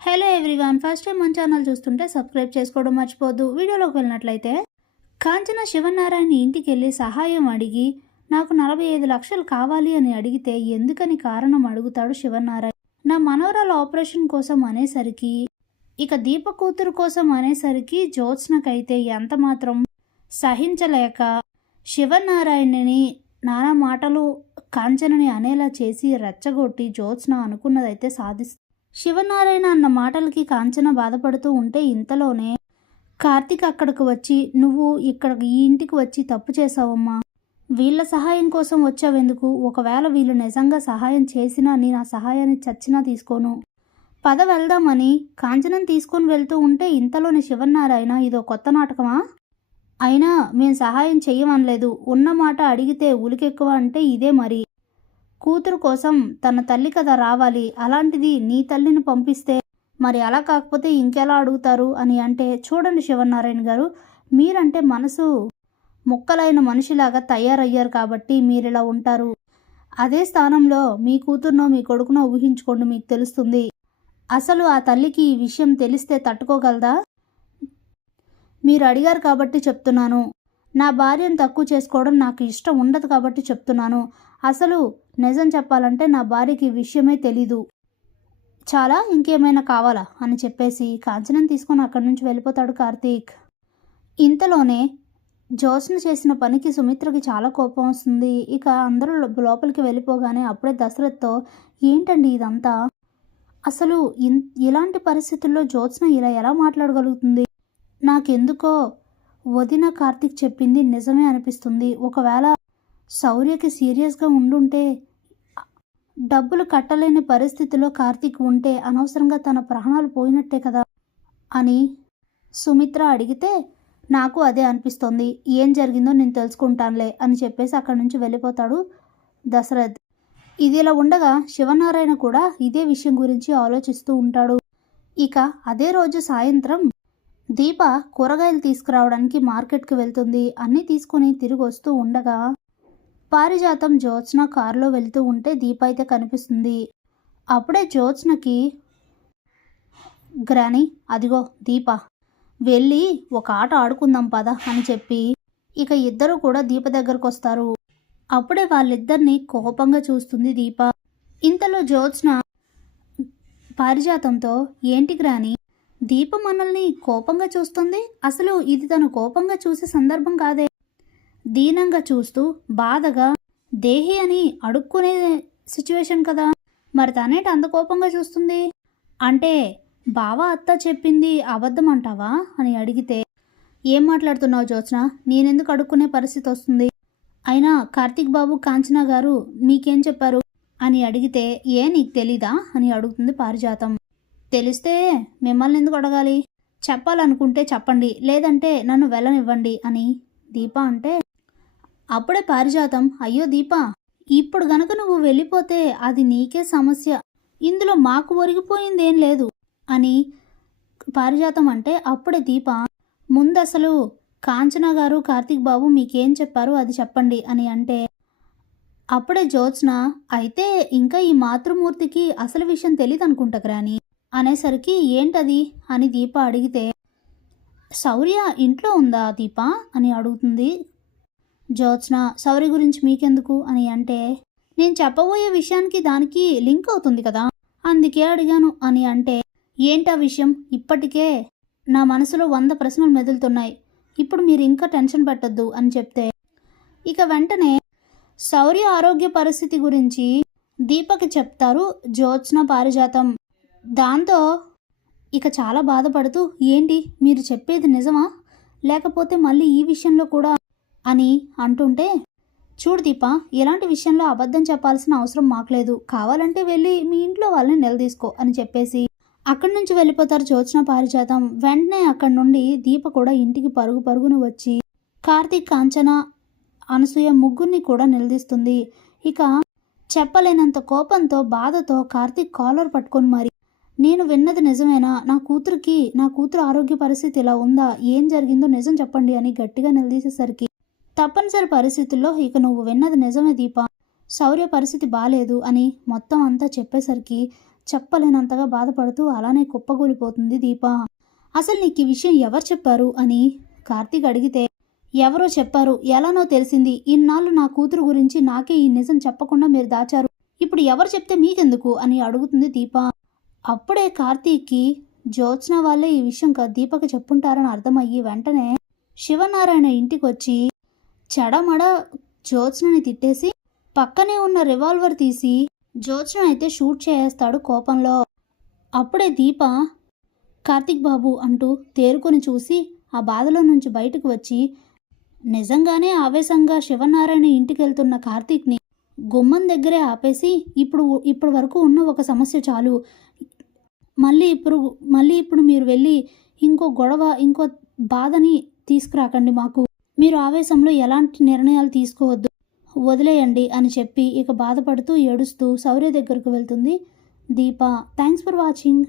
Hello everyone, first time మన channel చూస్తుంటే subscribe చేసుకోవడం మర్చిపోద్దు. వీడియోలోకి వెళ్ళినట్లయితే కాంచన శివనారాయణ ఇంటికి వెళ్ళి సహాయం అడిగి నాకు 45 లక్షలు కావాలి అని అడిగితే ఎందుకని కారణం అడుగుతాడు శివనారాయణ. నా మనవరాల ఆపరేషన్ కోసం అనేసరికి, ఇక దీప కూతురు కోసం అనేసరికి జ్యోత్స్నకైతే ఎంత మాత్రం సహించలేక శివనారాయణని నానా మాటలు కాంచనని అనేలా చేసి రెచ్చగొట్టి జ్యోత్స్న అనుకున్నదైతే సాధిస్తుంది. శివనారాయణ అన్న మాటలకి కాంచన బాధపడుతూ ఉంటే ఇంతలోనే కార్తీక్ అక్కడికి వచ్చి, నువ్వు ఇక్కడ ఈ ఇంటికి వచ్చి తప్పు చేసావమ్మా, వీళ్ళ సహాయం కోసం వచ్చావెందుకు? ఒకవేళ వీళ్ళు నిజంగా సహాయం చేసినా నేను ఆ సహాయాన్ని చచ్చినా తీసుకోను, పద వెళ్దామని కాంచనని తీసుకొని వెళ్తూ ఉంటే ఇంతలోనే శివనారాయణ, ఇదో కొత్త నాటకమా? అయినా మేం సహాయం చెయ్యమనలేదు, ఉన్న మాట అడిగితే ఉలికెక్కువ అంటే ఇదే మరి. కూతురు కోసం తన తల్లి కదా రావాలి, అలాంటిది నీ తల్లిని పంపిస్తే మరి అలా కాకపోతే ఇంకెలా అడుగుతారు అని అంటే, చూడండి శివనారాయణ గారు, మీరంటే మనసు ముక్కలైన మనిషిలాగా తయారయ్యారు కాబట్టి మీరిలా ఉంటారు. అదే స్థానంలో మీ కూతురునో మీ కొడుకునో ఊహించుకోండి, మీకు తెలుస్తుంది. అసలు ఆ తల్లికి ఈ విషయం తెలిస్తే తట్టుకోగలదా? మీరు అడిగారు కాబట్టి చెప్తున్నాను. నా భార్యను తక్కువ చేసుకోవడం నాకు ఇష్టం ఉండదు కాబట్టి చెప్తున్నాను. అసలు నిజం చెప్పాలంటే నా భార్యకి ఈ విషయమే తెలీదు. చాలా, ఇంకేమైనా కావాలా అని చెప్పేసి కాంచనని తీసుకొని అక్కడి నుంచి వెళ్ళిపోతాడు కార్తీక్. ఇంతలోనే జ్యోత్స్న చేసిన పనికి సుమిత్రకి చాలా కోపం వస్తుంది. ఇక అందరూ లోపలికి వెళ్ళిపోగానే అప్పుడే దశరథ్తో, ఏంటండి ఇదంతా? అసలు ఇలాంటి పరిస్థితుల్లో జ్యోత్స్న ఇలా ఎలా మాట్లాడగలుగుతుంది? నాకెందుకో వదిన కార్తీక్ చెప్పింది నిజమే అనిపిస్తుంది. ఒకవేళ శౌర్యకి సీరియస్గా ఉండుంటే, డబ్బులు కట్టలేని పరిస్థితిలో కార్తీక్ ఉంటే అనవసరంగా తన ప్రాణాలు పోయినట్టే కదా అని సుమిత్ర అడిగితే, నాకు అదే అనిపిస్తోంది, ఏం జరిగిందో నేను తెలుసుకుంటానులే అని చెప్పేసి అక్కడి నుంచి వెళ్ళిపోతాడు దశరథ్. ఇది ఇలా ఉండగా శివనారాయణ కూడా ఇదే విషయం గురించి ఆలోచిస్తూ ఉంటాడు. ఇక అదే రోజు సాయంత్రం దీప కూరగాయలు తీసుకురావడానికి మార్కెట్కి వెళ్తుంది. అన్నీ తీసుకుని తిరిగి వస్తూ ఉండగా పారిజాతం జ్యోత్స్న కారులో వెళ్తూ ఉంటే దీప అయితే కనిపిస్తుంది. అప్పుడే జ్యోత్స్నకి, గ్రాని అదిగో దీప, వెళ్ళి ఒక ఆట ఆడుకుందాం పద అని చెప్పి ఇక ఇద్దరు కూడా దీప దగ్గరకు వస్తారు. అప్పుడే వాళ్ళిద్దరిని కోపంగా చూస్తుంది దీప. ఇంతలో జ్యోత్స్న పారిజాతంతో, ఏంటి గ్రాని, దీప మనల్ని కోపంగా చూస్తుంది, అసలు ఇది తను కోపంగా చూసే సందర్భం కాదే, దీనంగా చూస్తూ బాధగా దేహి అని అడుక్కునే సిచ్యువేషన్ కదా, మరి తనేటి అంత కోపంగా చూస్తుంది? అంటే బావ అత్త చెప్పింది అబద్ధం అంటావా అని అడిగితే, ఏం మాట్లాడుతున్నావు జ్యోత్స్న, నేనెందుకు అడుక్కునే పరిస్థితి వస్తుంది? అయినా కార్తీక్ బాబు కాంచన గారు మీకేం చెప్పారు అని అడిగితే, ఏ నీకు తెలీదా అని అడుగుతుంది పారిజాతం. తెలిస్తే మిమ్మల్ని ఎందుకు అడగాలి, చెప్పాలనుకుంటే చెప్పండి, లేదంటే నన్ను వెళ్ళనివ్వండి అని దీప అంటే, అప్పుడే పారిజాతం, అయ్యో దీప, ఇప్పుడు గనక నువ్వు వెళ్ళిపోతే అది నీకే సమస్య, ఇందులో మాకు ఒరిగిపోయిందేం లేదు అని పారిజాతం అంటే, అప్పుడే దీప, ముందసలు కాంచన గారు కార్తీక్ బాబు మీకేం చెప్పారు అది చెప్పండి అని అంటే, అప్పుడే జ్యోత్స్న, అయితే ఇంకా ఈ మాతృమూర్తికి అసలు విషయం తెలియదు అనుకుంటా గ్రాని అనేసరికి, ఏంటది అని దీప అడిగితే, శౌర్య ఇంట్లో ఉందా దీప అని అడుగుతుంది జ్యోత్స్న. శౌర్య గురించి మీకెందుకు అని అంటే, నేను చెప్పబోయే విషయానికి దానికి లింక్ అవుతుంది కదా, అందుకే అడిగాను అని అంటే, ఏంటా విషయం, ఇప్పటికే నా మనసులో 100 ప్రశ్నలు మెదులుతున్నాయి, ఇప్పుడు మీరు ఇంకా టెన్షన్ పెట్టద్దు అని చెప్తే, ఇక వెంటనే శౌర్య ఆరోగ్య పరిస్థితి గురించి దీపకి చెప్తారు జ్యోత్స్న పారిజాతం. దాంతో ఇక చాలా బాధపడుతూ, ఏంటి మీరు చెప్పేది నిజమా, లేకపోతే మళ్ళీ ఈ విషయంలో కూడా అని అంటుంటే, చూడు దీప, ఎలాంటి విషయంలో అబద్ధం చెప్పాల్సిన అవసరం మాకు లేదు, కావాలంటే వెళ్ళి మీ ఇంట్లో వాళ్ళని నిలదీసుకో అని చెప్పేసి అక్కడి నుంచి వెళ్ళిపోతారు జ్యోత్స్న పారిజాతం. వెంటనే అక్కడి నుండి దీప కూడా ఇంటికి పరుగు పరుగును వచ్చి కార్తీక్, కాంచన, అనసూయ ముగ్గురిని కూడా నిలదీస్తుంది. ఇక చెప్పలేనంత కోపంతో బాధతో కార్తీక్ కాలర్ పట్టుకొని, మరి నేను విన్నది నిజమేనా, నా కూతురు ఆరోగ్య పరిస్థితి ఇలా ఉందా, ఏం జరిగిందో నిజం చెప్పండి అని గట్టిగా నిలదీసేసరికి, తప్పనిసరి పరిస్థితుల్లో ఇక నువ్వు విన్నది నిజమే దీప, శౌర్య పరిస్థితి బాలేదు అని మొత్తం అంతా చెప్పేసరికి చెప్పలేనంతగా బాధపడుతూ అలానే కుప్పగూలిపోతుంది దీప. అసలు నీకు ఈ విషయం ఎవరు చెప్పారు అని కార్తీక్ అడిగితే, ఎవరో చెప్పారు, ఎలానో తెలిసింది. ఇన్నాళ్ళు నా కూతురు గురించి నాకే ఈ నిజం చెప్పకుండా మీరు దాచారు. ఇప్పుడు ఎవరు చెప్తే మీకెందుకు అని అడుగుతుంది దీప. అప్పుడే కార్తీక్కి జ్యోత్స్న వాళ్ళే ఈ విషయం దీపకి చెప్పుంటారని అర్థమయ్యి వెంటనే శివనారాయణ ఇంటికొచ్చి చెడమడ జ్యోత్స్నని తిట్టేసి పక్కనే ఉన్న రివాల్వర్ తీసి జ్యోత్స్న అయితే షూట్ చేసేస్తాడు కోపంలో. అప్పుడే దీప కార్తీక్ బాబు అంటూ తేరుకొని చూసి ఆ బాధలో నుంచి బయటకు వచ్చి నిజంగానే ఆవేశంగా శివనారాయణ ఇంటికి వెళ్తున్న కార్తీక్ని గుమ్మం దగ్గరే ఆపేసి ఇప్పుడు వరకు ఉన్న ఒక సమస్య చాలు, మళ్ళీ ఇప్పుడు మీరు వెళ్ళి ఇంకో గొడవ ఇంకో బాధని తీసుకురాకండి మాకు, మీరు ఆవేశంలో ఎలాంటి నిర్ణయాలు తీసుకోవద్దు, వదిలేయండి అని చెప్పి ఇక బాధపడుతూ ఏడుస్తూ శౌర్య దగ్గరకు వెళ్తుంది దీప. Thanks for watching.